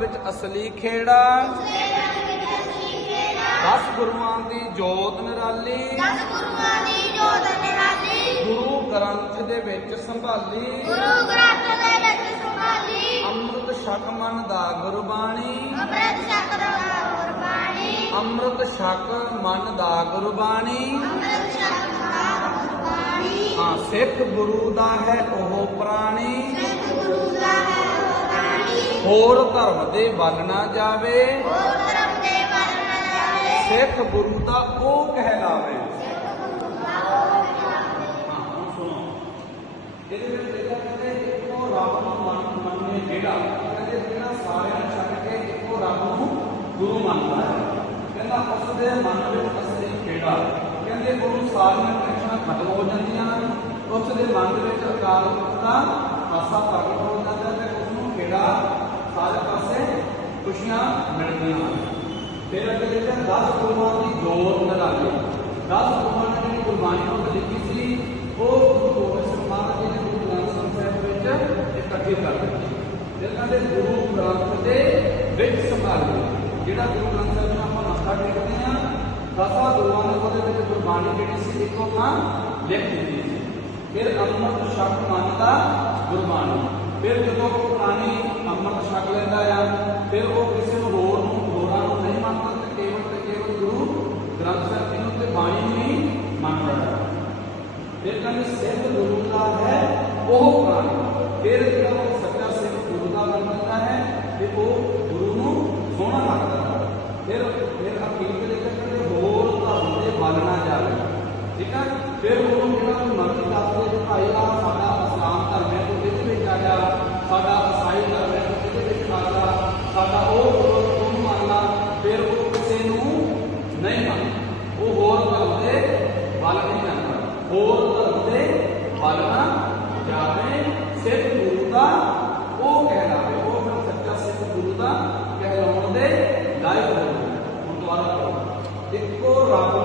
ਵਿੱਚ ਅਸਲੀ ਖੇੜਾ। ਦਸ ਗੁਰੂਆਂ ਦੀ ਜੋਤ ਨਿਰਾਲੀ। ਦਸ ਗੁਰੂਆਂ ਦੀ ਜੋਤ ਨਿਰਾਲੀ ਗੁਰੂ ਗ੍ਰੰਥ ਦੇ ਵਿੱਚ ਸੰਭਾਲੀ। ਗੁਰੂ ਗ੍ਰੰਥ ਦੇ ਵਿੱਚ ਸੰਭਾਲੀ ਅੰਮ੍ਰਿਤ ਛਕ ਮਨ ਦਾ ਗੁਰਬਾਣੀ। ਅੰਮ੍ਰਿਤ ਛਕ ਦਾ ਗੁਰਬਾਣੀ ਅੰਮ੍ਰਿਤ ਛਕ ਮਨ ਦਾ ਗੁਰਬਾਣੀ। ਅੰਮ੍ਰਿਤ ਛਕ ਹਾਂ, ਸਿੱਖ ਗੁਰੂ ਦਾ ਹੈ ਉਹ ਪ੍ਰਾਣੀ। ਸਿੱਖ ਗੁਰੂ ਦਾ ਹੈ ਹੋਰ ਧਰਮ ਦੇ ਵੱਲ ਨਾ ਜਾਵੇ। ਹੋਰ ਧਰਮ ਦੇ ਵੱਲ ਨਾ ਜਾਵੇ। ਸਿੱਖ ਗੁਰੂ ਦਾ ਉਹ ਕਹਿਲਾਵੇ। ਸਿੱਖ ਗੁਰੂ ਦਾ ਉਹ ਜਾਵੇ ਹਾਂ ਹੁਣ ਸੁਣੋ। ਇਹਦੇ ਵਿੱਚ ਲਿਖਿਆ ਕਹਿੰਦੇ ਇੱਕੋ ਰੱਬ ਨੂੰ ਮੰਨ ਮੰਨੇ ਜਿਹੜਾ। ਕਹਿੰਦੇ ਜਿਹੜਾ ਸਾਰਿਆਂ ਨੂੰ ਛੱਡ ਕੇ ਇੱਕੋ ਰੱਬ ਨੂੰ ਗੁਰੂ ਮੰਨਦਾ ਹੈ। ਕਹਿੰਦਾ ਉਸ ਦੇ ਮਨ ਵਿੱਚ ਅਸਲੀ ਕਿਹੜਾ? ਕਹਿੰਦੇ ਉਹਨੂੰ ਸਾਰੀਆਂ ਟੈਨਸ਼ਨਾਂ ਖਤਮ ਹੋ ਜਾਂਦੀਆਂ ਹਨ। ਉਸ ਦੇ ਮਨ ਦੇ ਵਿੱਚ ਅਕਾਲ ਪੁਰਖ ਦਾ ਆਸਾ ਪ੍ਰਗਟ ਹੋ ਜਾਂਦਾ ਹੈ ਤੇ ਉਸ ਨੂੰ ਕਿਹੜਾ ਸਾਰੇ ਪਾਸੇ ਖੁਸ਼ੀਆਂ ਮਿਲਦੀਆਂ ਫਿਰ ਅੱਗੇ ਲਿਖਿਆ 10 ਗੁਰੂਆਂ ਦੀ ਜੋਤ ਨਿਰਾਲੀ 10 ਗੁਰੂਆਂ ਨੇ ਜਿਹੜੀ ਗੁਰਬਾਣੀ ਨੂੰ ਲਿਖੀ ਸੀ, ਉਹ ਗੁਰੂ ਗੋਬਿੰਦ ਸਿੰਘ ਮਹਾਰਾਜ ਜੀ ਨੇ ਗੁਰੂ ਗ੍ਰੰਥ ਸਾਹਿਬ ਵਿੱਚ ਇਕੱਠੀ ਕਰ ਦਿੱਤੀ। ਫਿਰ ਕਹਿੰਦੇ ਗੁਰੂ ਗ੍ਰੰਥ ਦੇ ਵਿੱਚ ਸੰਭਾਲੀ ਜਿਹੜਾ ਗੁਰੂ ਗ੍ਰੰਥ ਸਾਹਿਬ ਨੂੰ ਆਪਾਂ ਮੱਥਾ ਟੇਕਦੇ ਆ ਦਸਾਂ ਗੁਰੂਆਂ ਨੇ ਉਹਦੇ ਵਿੱਚ ਗੁਰਬਾਣੀ ਜਿਹੜੀ ਸੀ, ਇੱਕੋ ਥਾਂ ਲਿਖ ਦਿੱਤੀ ਸੀ। ਫਿਰ ਅੰਮ੍ਰਿਤ ਛਕ ਮੰਨਦਾ ਗੁਰਬਾਣੀ। ਫਿਰ ਜਦੋਂ ਉਹ ਅੰਮ੍ਰਿਤ ਛਕ ਲੈਂਦਾ ਆ ਫਿਰ ਉਹ ਕਿਸੇ ਨੂੰ ਹੋਰ ਨੂੰ, ਹੋਰਾਂ ਨੂੰ ਨਹੀਂ ਮੰਨਦਾ ਤੇ ਕੇਵਲ ਤੇ ਕੇਵਲ ਗੁਰੂ ਗ੍ਰੰਥ ਸਾਹਿਬ ਜੀ ਨੂੰ ਤੇ ਬਾਣੀ ਨੂੰ ਹੀ ਮੰਨਦਾ ਫਿਰ ਕਹਿੰਦੇ ਸਿੱਖ ਗੁਰੂ ਦਾ ਹੈ ਉਹ ਪ੍ਰਾਣੀ। ਫਿਰ ਜਿਹੜਾ ਹੋਰ ਧਰਮ ਦੇ ਪਾਲਣਾ ਜਾਵੇ ਸਿਰਫ ਗੁਰੂਤਾ ਉਹ ਕਹਿਲਾਵੇ ਉਹ ਫਿਰ ਸੱਚਾ ਸਿਰਫ ਗੁਰੂਤਾ ਕਹਿਲਾਉਣ ਦੇ ਲਾਇਕ ਹੋਵੇ ਗੁਰਦੁਆਰਾ ਇੱਕੋ ਰੱਬ